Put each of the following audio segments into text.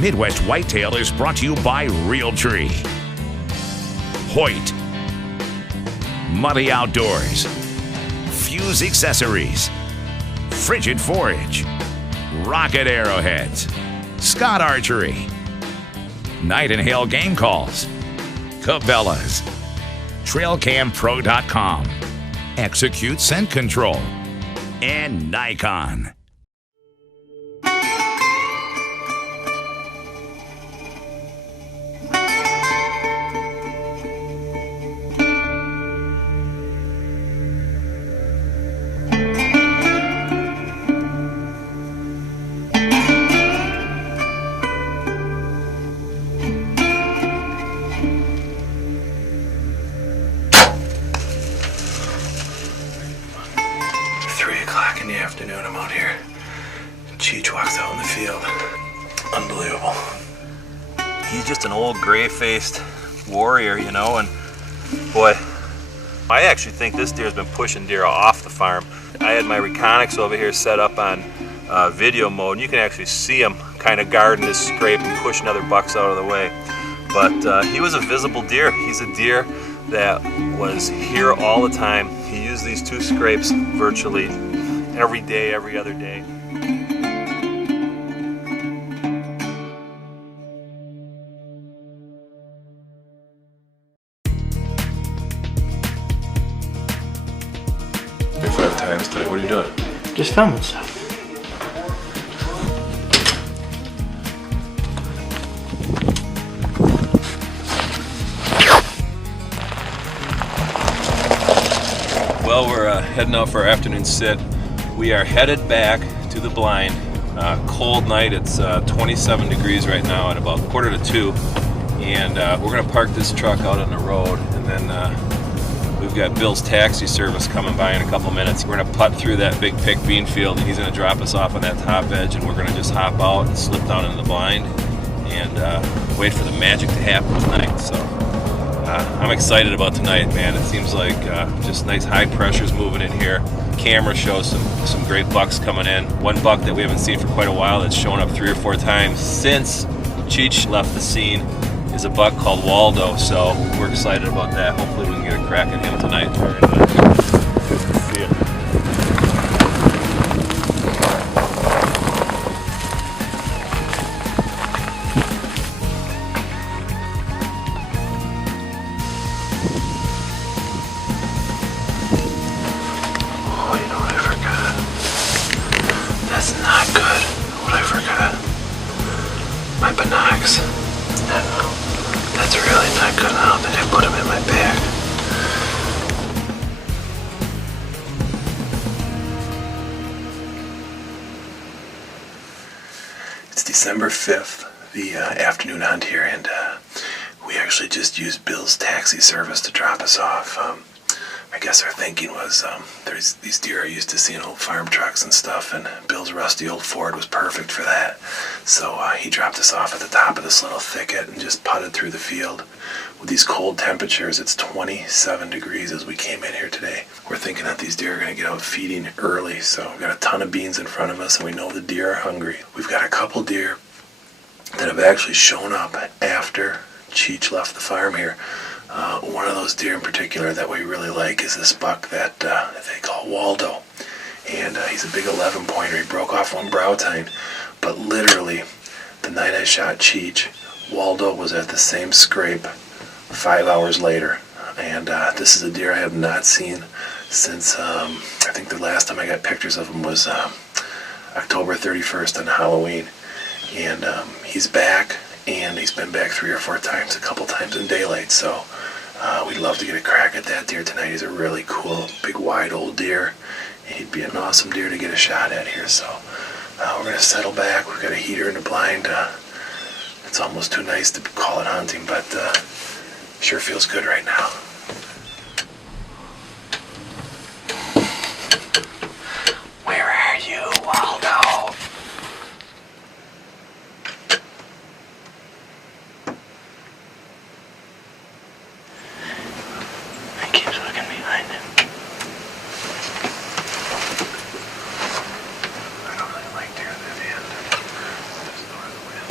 Midwest Whitetail is brought to you by Realtree, Hoyt, Muddy Outdoors, Fuse Accessories, Frigid Forage, Rocket Arrowheads, Scott Archery, Night and Hail Game Calls, Cabela's, TrailCamPro.com, Execute Scent Control, and Nikon. Afternoon, I'm out here. Cheech walks out in the field. Unbelievable. He's just an old gray-faced warrior, you know, and boy, I actually think this deer's been pushing deer off the farm. I had my Reconics over here set up on video mode, and you can actually see him kind of guarding his scrape and pushing other bucks out of the way. But he was a visible deer. He's a deer that was here all the time. He used these two scrapes virtually every day, every other day. You're 5 times today. What are you doing? Just filming stuff. Well, we're heading out for our afternoon sit. We are headed back to the blind. Cold night, it's 27 degrees right now at about 1:45, and we're going to park this truck out on the road, and then we've got Bill's taxi service coming by in a couple minutes. We're going to putt through that big pick bean field, and he's going to drop us off on that top edge, and we're going to just hop out and slip down into the blind and wait for the magic to happen tonight. So I'm excited about tonight, man. It seems like just nice high pressures moving in here. Camera shows some great bucks coming in. One buck that we haven't seen for quite a while that's shown up 3 or 4 times since Cheech left the scene is a buck called Waldo, so we're excited about that. Hopefully we can get a crack at him tonight. Very nice. Good to see you. That's not good. What I forgot. My binocs. That's really not good. I don't think I put them in my bag. It's December 5th, the afternoon hunt here, and we actually just used Bill's taxi service to drop us off. I guess our thinking was there's these deer are used to seeing old farm trucks and stuff, and Bill's rusty old Ford was perfect for that. So he dropped us off at the top of this little thicket and just putted through the field. With these cold temperatures, it's 27 degrees as we came in here today. We're thinking that these deer are going to get out feeding early, so we've got a ton of beans in front of us, and we know the deer are hungry. We've got a couple deer that have actually shown up after Cheech left the farm here. One of those deer in particular that we really like is this buck that they call Waldo. And he's a big 11-pointer. He broke off one brow tine. But literally, the night I shot Cheech, Waldo was at the same scrape 5 hours later. And this is a deer I have not seen since, I think the last time I got pictures of him was October 31st on Halloween. And he's back, and he's been back 3 or 4 times, a couple times in daylight. So we'd love to get a crack at that deer tonight. He's a really cool, big, wide old deer. He'd be an awesome deer to get a shot at here. So we're going to settle back. We've got a heater in the blind. It's almost too nice to call it hunting, but sure feels good right now. Where are you, Waldo? I keep looking behind him. I don't really like deer that end. Just ignore the wind.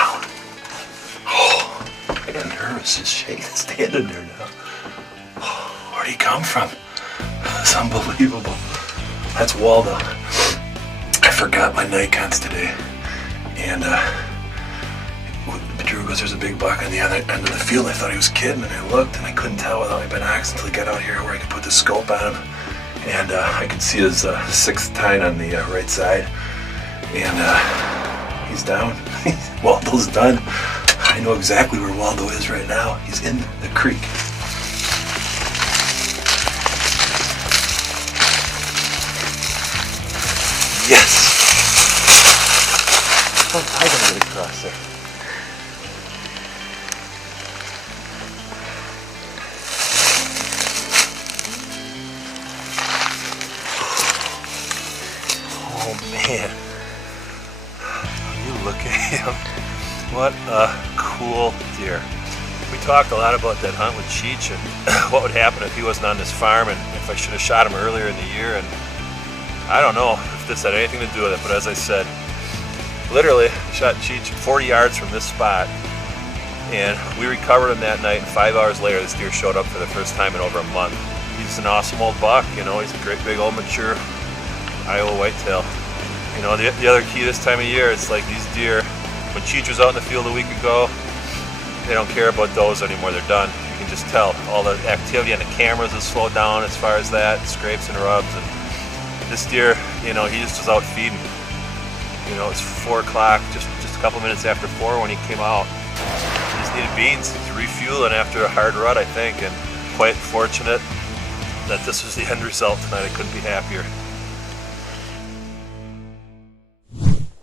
down. Oh, I got nervous just standing there now. Oh, where'd he come from? It's unbelievable. That's Waldo. I forgot my Nikons today. And Drew goes, there's a big buck on the other end of the field. I thought he was kidding, and I looked, and I couldn't tell without my binocs until I got out here where I could put the scope on him. And I could see his sixth tine on the right side. And he's down. Waldo's done. I know exactly where Waldo is right now. He's in the creek. Yes! Oh, I gotta get across there. Oh man. You look at him. What a cool deer. We talked a lot about that hunt with Cheech and what would happen if he wasn't on this farm and if I should have shot him earlier in the year, and I don't know if this had anything to do with it, but as I said, literally I shot Cheech 40 yards from this spot and we recovered him that night, and 5 hours later this deer showed up for the first time in over a month. He's an awesome old buck, you know, he's a great big old mature Iowa whitetail. You know, the other key this time of year, it's like these deer, when Cheech was out in the field a week ago, they don't care about those anymore, they're done. You can just tell all the activity on the cameras has slowed down as far as that, scrapes and rubs, and this deer, you know, he just was out feeding. You know, it's 4 o'clock, just a couple minutes after 4 when he came out. He just needed beans. He's refueling after a hard rut, I think, and quite fortunate that this was the end result tonight. I couldn't be happier.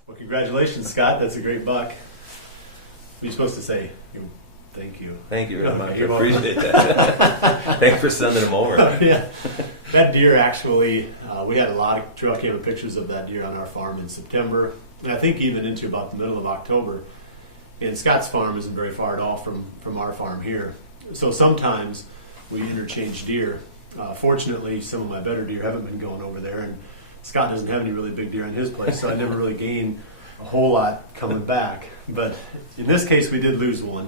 Well, congratulations, Scott. That's a great buck. What are you supposed to say? Thank you. Thank you very much. I appreciate that. Thanks for sending him over. Yeah. That deer actually, we had a lot of trail camera pictures of that deer on our farm in September, and I think even into about the middle of October. And Scott's farm isn't very far at all from our farm here. So sometimes we interchange deer. Fortunately, some of my better deer haven't been going over there, and Scott doesn't have any really big deer in his place, so I never really gained a whole lot coming back. But in this case, we did lose one.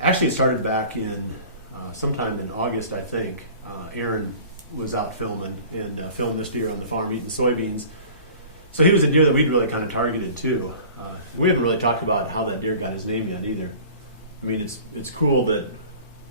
Actually, it started back in sometime in August, I think. Aaron was out filming and filmed this deer on the farm eating soybeans. So he was a deer that we'd really kind of targeted too. We haven't really talked about how that deer got his name yet either. I mean, it's cool that,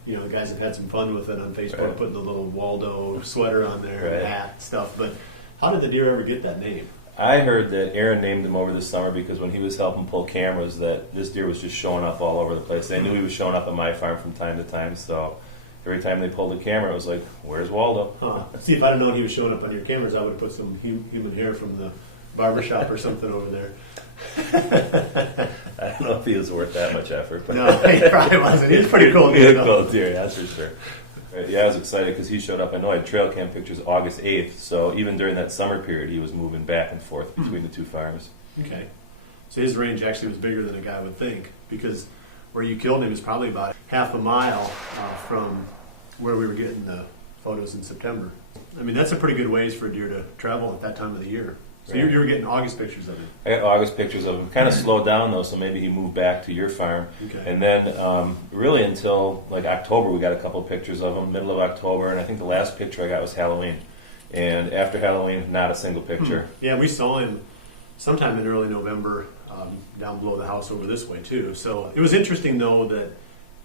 you know, the guys have had some fun with it on Facebook, right, putting the little Waldo sweater on there, right, and hat stuff. But how did the deer ever get that name? I heard that Aaron named him over the summer because when he was helping pull cameras, that this deer was just showing up all over the place. They knew he was showing up on my farm from time to time, so every time they pulled the camera, it was like, where's Waldo? See, if I'd have known he was showing up on your cameras, I would have put some human hair from the barbershop or something over there. I don't know if he was worth that much effort. But no, he probably wasn't. He was pretty cool. He was a cool deer, that's for sure. Right, yeah, I was excited because he showed up. I know I had trail cam pictures August 8th, so even during that summer period, he was moving back and forth between the two farms. Okay. So his range actually was bigger than a guy would think, because where you killed him is probably about half a mile from where we were getting the photos in September. I mean, that's a pretty good ways for a deer to travel at that time of the year. So you were getting August pictures of him. I got August pictures of him. Kind of slowed down though, so maybe he moved back to your farm. Okay. And then really until like October, we got a couple of pictures of him, middle of October, and I think the last picture I got was Halloween. And after Halloween, not a single picture. Yeah, we saw him sometime in early November down below the house over this way too. So it was interesting though that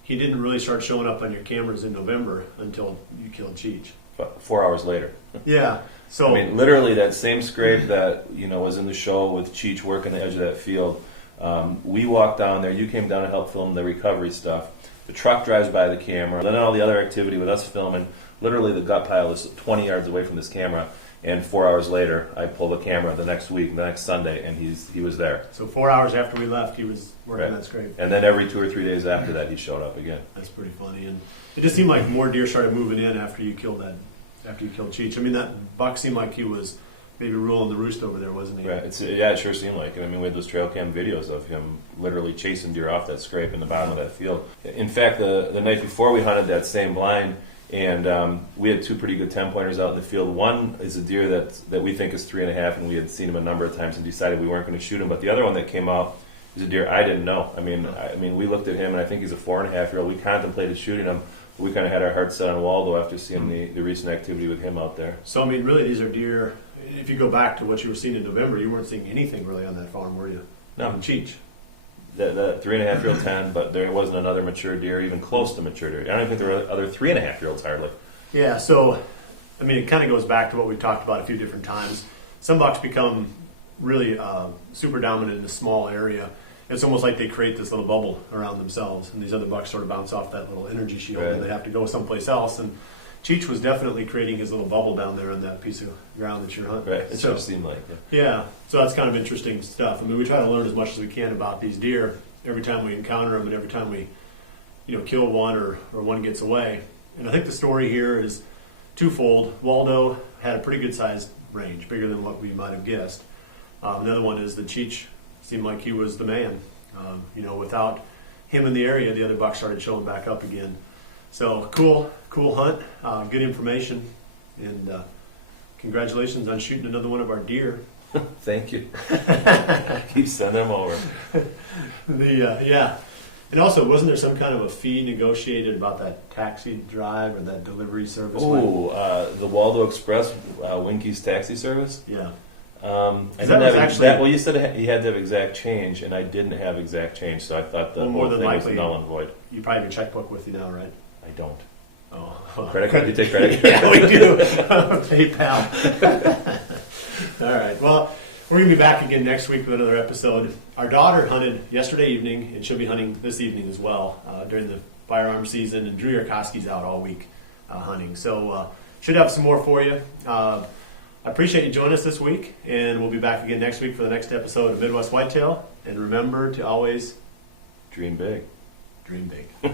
he didn't really start showing up on your cameras in November until you killed Cheech. But 4 hours later. Yeah. So I mean, literally that same scrape that was in the show with Cheech working the edge of that field. We walked down there. You came down to help film the recovery stuff. The truck drives by the camera. Then all the other activity with us filming. Literally, the gut pile is 20 yards away from this camera. And 4 hours later, I pull the camera the next week, the next Sunday, and he was there. So 4 hours after we left, he was working that scrape. And then every 2 or 3 days after that, he showed up again. That's pretty funny. And it just seemed like more deer started moving in after you killed Cheech. I mean, that buck seemed like he was maybe ruling the roost over there, wasn't he? Right. It sure seemed like it. I mean, we had those trail cam videos of him literally chasing deer off that scrape in the bottom of that field. In fact, the night before we hunted that same blind, and we had 2 pretty good 10-pointers out in the field. One is a deer that we think is 3.5, and we had seen him a number of times and decided we weren't going to shoot him. But the other one that came out He's a deer I didn't know. I mean, we looked at him, and I think he's a 4.5-year-old. We contemplated shooting him. We kind of had our hearts set on Waldo after seeing the recent activity with him out there. So, I mean, really, these are deer. If you go back to what you were seeing in November, you weren't seeing anything really on that farm, were you? No. On Cheech. The 3.5-year-old 10, but there wasn't another mature deer even close to mature deer. I don't think there were other 3.5-year-olds hardly. Yeah, so, I mean, it kind of goes back to what we've talked about a few different times. Some bucks become really super dominant in a small area. It's almost like they create this little bubble around themselves, and these other bucks sort of bounce off that little energy shield, right. and they have to go someplace else. And Cheech was definitely creating his little bubble down there on that piece of ground that you're hunting. Right, it sort of seemed like. Yeah, so that's kind of interesting stuff. I mean, we try to learn as much as we can about these deer every time we encounter them, and every time we, kill one or one gets away. And I think the story here is twofold. Waldo had a pretty good sized range, bigger than what we might have guessed. Another one is that Cheech seemed like he was the man. Without him in the area, the other bucks started showing back up again. So cool hunt, good information, and congratulations on shooting another one of our deer. Thank you. Keep sending them over. Yeah. And also, wasn't there some kind of a fee negotiated about that taxi drive or that delivery service? The Waldo Express, Winky's taxi service? Yeah. I that didn't was have actually- well, you said he had to have exact change, and I didn't have exact change, so I thought the Well, more whole than thing was likely, null and void. You probably have your checkbook with you now, right? I don't. Oh. Credit card? You take credit card? Yeah, we do. PayPal. All right. Well, we're going to be back again next week with another episode. Our daughter hunted yesterday evening, and she'll be hunting this evening as well during the firearm season, and Drew Yarkowski's out all week hunting. So should have some more for you. I appreciate you joining us this week, and we'll be back again next week for the next episode of Midwest Whitetail. And remember to always Dream big. dream big.